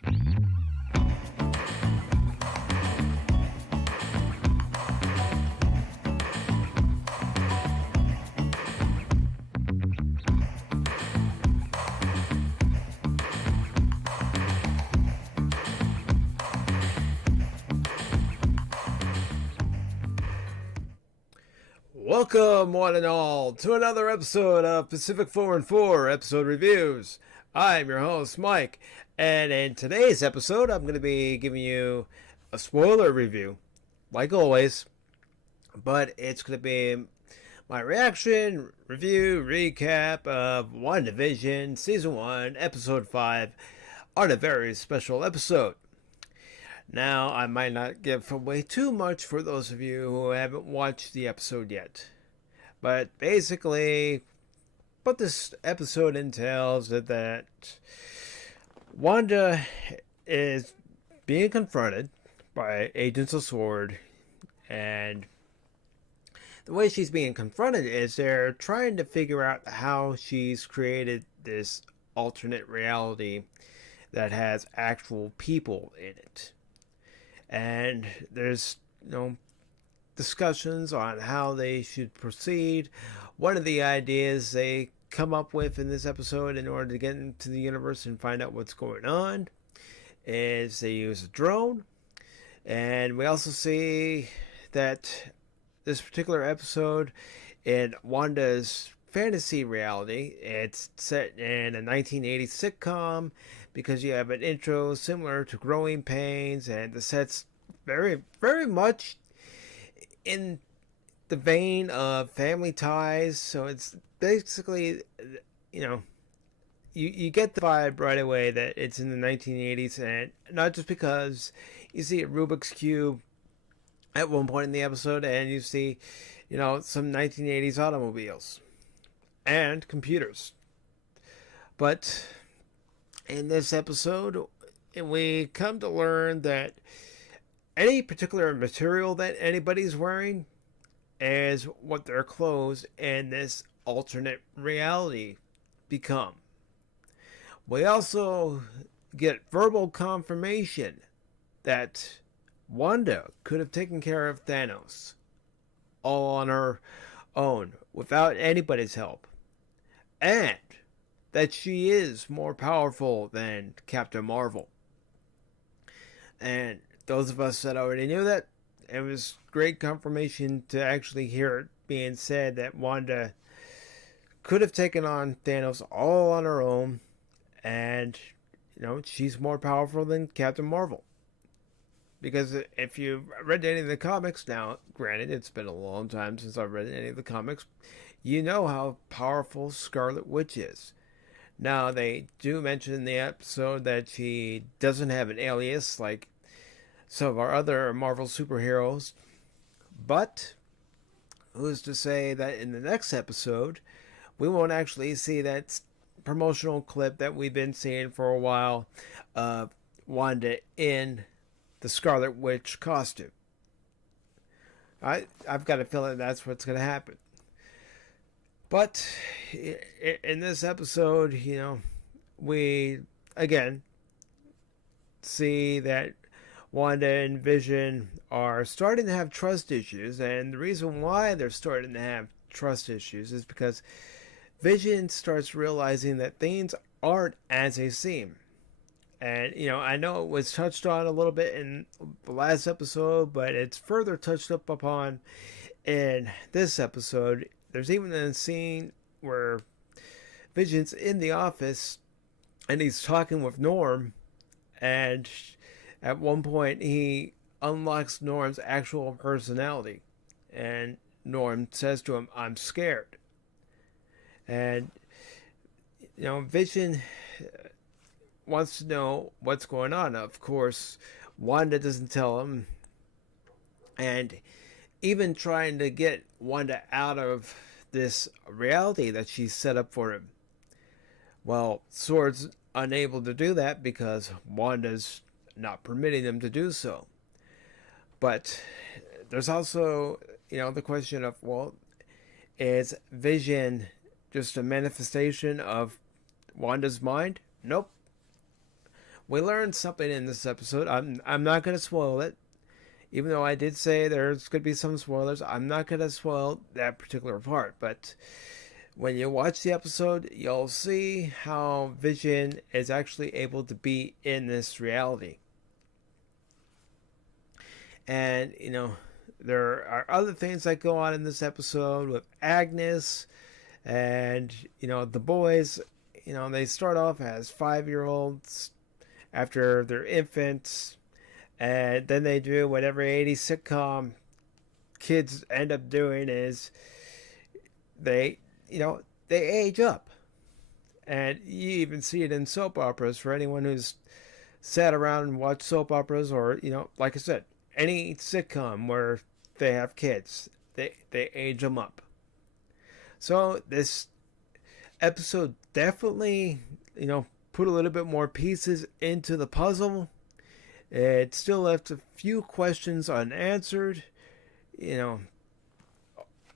Welcome, one and all, to another episode of Pacific 414 Episode Reviews. I'm your host, Mike, and in today's episode, I'm going to be giving you a spoiler review, like always, but it's going to be my reaction, review, recap of WandaVision Season 1, Episode 5, on a very special episode. Now, I might not give away too much for those of you who haven't watched the episode yet. But basically, what this episode entails is that Wanda is being confronted by agents of S.w.o.r.d. And the way she's being confronted is they're trying to figure out how she's created this alternate reality that has actual people in it. And there's, discussions on how they should proceed. One of the ideas they come up with in this episode in order to get into the universe and find out what's going on is they use a drone. And we also see that this particular episode in Wanda's fantasy reality, it's set in a 1980s sitcom because you have an intro similar to Growing Pains, and the set's very, very much in the vein of Family Ties. So it's basically, you get the vibe right away that it's in the 1980s, and not just because you see a Rubik's Cube at one point in the episode and you see, some 1980s automobiles and computers. But in this episode, we come to learn that any particular material that anybody's wearing is what their clothes in this alternate reality become. We also get verbal confirmation that Wanda could have taken care of Thanos all on her own without anybody's help, and that she is more powerful than Captain Marvel. And those of us that already knew that, it was great confirmation to actually hear it being said that Wanda could have taken on Thanos all on her own, and she's more powerful than Captain Marvel. Because if you've read any of the comics, now granted it's been a long time since I've read any of the comics, you know how powerful Scarlet Witch is. Now, they do mention in the episode that she doesn't have an alias like some of our other Marvel superheroes, but who's to say that in the next episode we won't actually see that promotional clip that we've been seeing for a while of Wanda in the Scarlet Witch costume. I've got a feeling that's what's going to happen. But in this episode, we again see that Wanda and Vision are starting to have trust issues, and the reason why they're starting to have trust issues is because Vision starts realizing that things aren't as they seem. And, I know it was touched on a little bit in the last episode, but it's further touched up upon in this episode. There's even a scene where Vision's in the office and he's talking with Norm, and at one point he unlocks Norm's actual personality, and Norm says to him, "I'm scared." And Vision wants to know what's going on. Of course, Wanda doesn't tell him, and even trying to get Wanda out of this reality that she's set up for him. Well, S.w.o.r.D's unable to do that because Wanda's not permitting them to do so. But there's also, the question of, well, is Vision just a manifestation of Wanda's mind? Nope. we learned something in this episode. I'm not going to spoil it, even though I did say there's going to be some spoilers. I'm not going to spoil that particular part, but when you watch the episode, you'll see how Vision is actually able to be in this reality. And, there are other things that go on in this episode with Agnes and, the boys. They start off as 5-year-olds after they're infants, and then they do what every 80s sitcom kids end up doing is they age up. And you even see it in soap operas for anyone who's sat around and watched soap operas, or, like I said, any sitcom where they have kids, they age them up. So this episode definitely, put a little bit more pieces into the puzzle. It still left a few questions unanswered.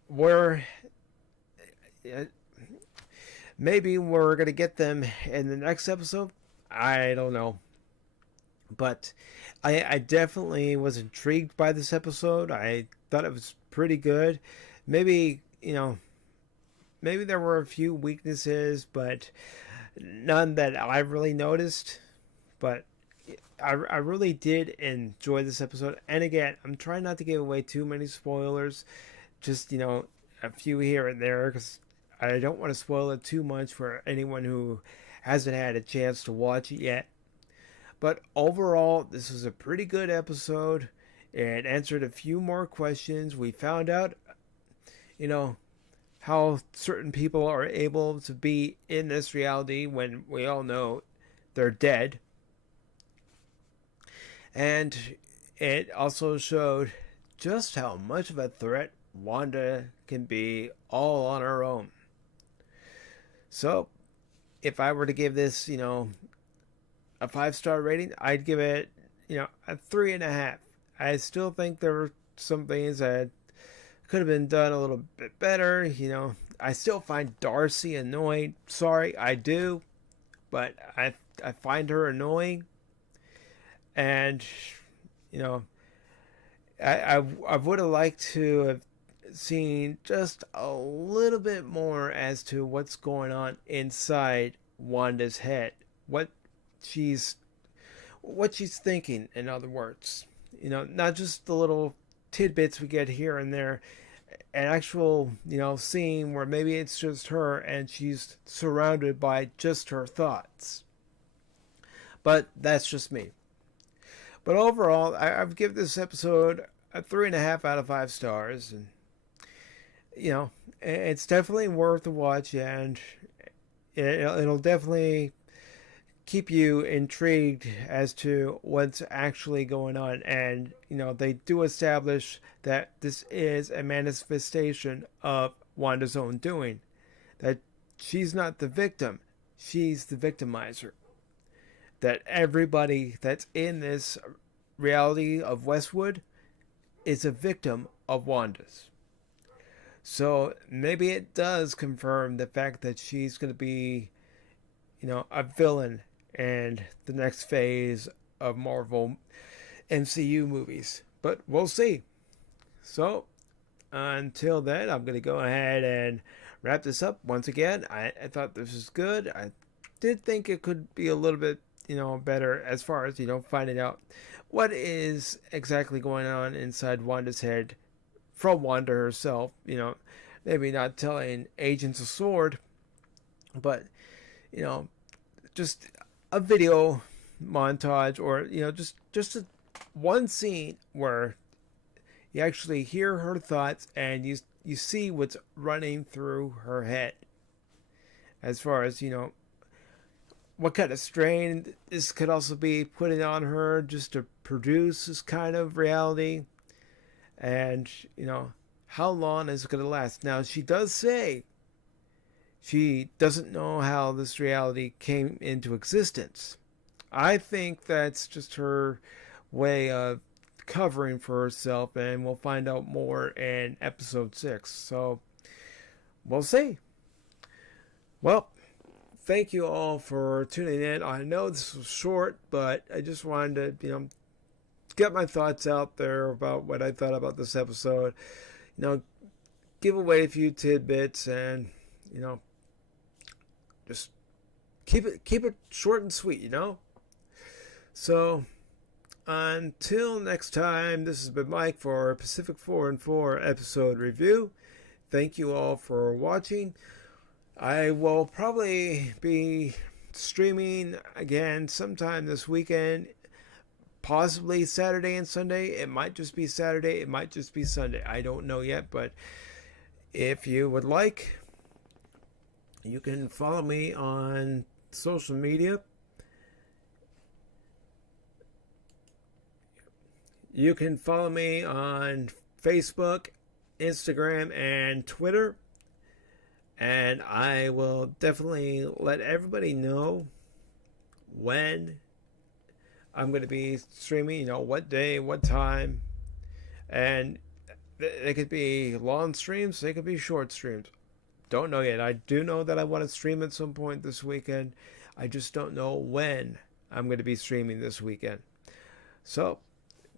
Where maybe we're going to get them in the next episode. I don't know. But I definitely was intrigued by this episode. I thought it was pretty good. Maybe there were a few weaknesses, but none that I really noticed. But I really did enjoy this episode. And again, I'm trying not to give away too many spoilers. Just, a few here and there, because I don't want to spoil it too much for anyone who hasn't had a chance to watch it yet. But overall, this was a pretty good episode. It answered a few more questions. We found out, how certain people are able to be in this reality when we all know they're dead. And it also showed just how much of a threat Wanda can be all on her own. So, if I were to give this, a 5-star rating, I'd give it, a 3.5. I still think there were some things that could have been done a little bit better. I still find Darcy annoying. Sorry, I do, but I find her annoying, and I would have liked to have seen just a little bit more as to what's going on inside Wanda's head. What she's thinking, in other words. Not just the little tidbits we get here and there. An actual, scene where maybe it's just her and she's surrounded by just her thoughts. But that's just me. But overall, I've given this episode a 3.5 out of 5 stars. And, it's definitely worth a watch, and it'll definitely keep you intrigued as to what's actually going on. And they do establish that this is a manifestation of Wanda's own doing, that she's not the victim, she's the victimizer, that everybody that's in this reality of Westwood is a victim of Wanda's. So maybe it does confirm the fact that she's going to be a villain and the next phase of Marvel MCU movies. But we'll see. So, until then, I'm going to go ahead and wrap this up. Once again, I thought this was good. I did think it could be a little bit, better as far as, finding out what is exactly going on inside Wanda's head from Wanda herself. Maybe not telling Agents of S.w.o.r.D, but, just a video montage, or just one scene where you actually hear her thoughts and you see what's running through her head, as far as what kind of strain this could also be putting on her just to produce this kind of reality, and how long is it going to last. Now, she does say she doesn't know how this reality came into existence. I think that's just her way of covering for herself, and we'll find out more in episode 6. So, we'll see. Well, thank you all for tuning in. I know this was short, but I just wanted to, get my thoughts out there about what I thought about this episode. Give away a few tidbits and, just keep it short and sweet, So, until next time, this has been Mike for Pacific 414 episode review. Thank you all for watching. I will probably be streaming again sometime this weekend, possibly Saturday and Sunday. It might just be Saturday, it might just be Sunday. I don't know yet, but if you would like, you can follow me on social media. You can follow me on Facebook, Instagram, and Twitter. And I will definitely let everybody know when I'm going to be streaming, what day, what time. And they could be long streams, they could be short streams. Don't know yet. I do know that I want to stream at some point this weekend. I just don't know when I'm going to be streaming this weekend. So,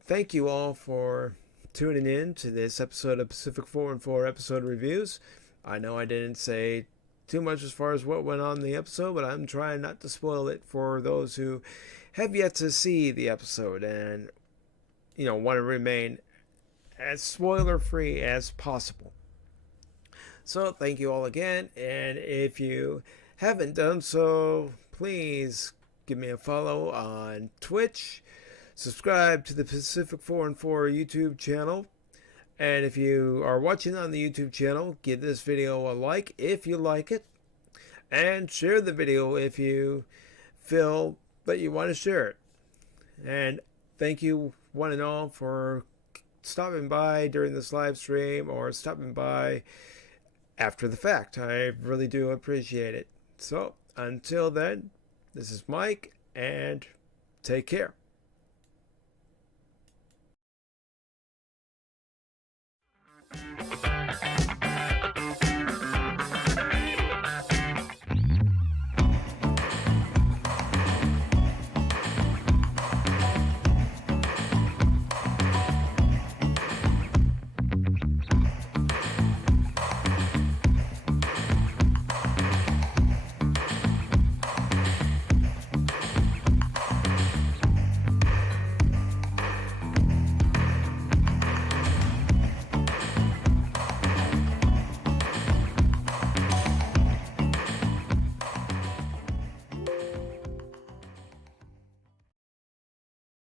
thank you all for tuning in to this episode of Pacific 414 episode reviews. I know I didn't say too much as far as what went on in the episode, but I'm trying not to spoil it for those who have yet to see the episode and, want to remain as spoiler-free as possible. So, thank you all again, and if you haven't done so, please give me a follow on Twitch, subscribe to the Pacific 414 YouTube channel, and if you are watching on the YouTube channel, give this video a like if you like it, and share the video if you feel that you want to share it. And thank you one and all for stopping by during this live stream or stopping by after the fact. I really do appreciate it. So, until then, this is Mike, and take care.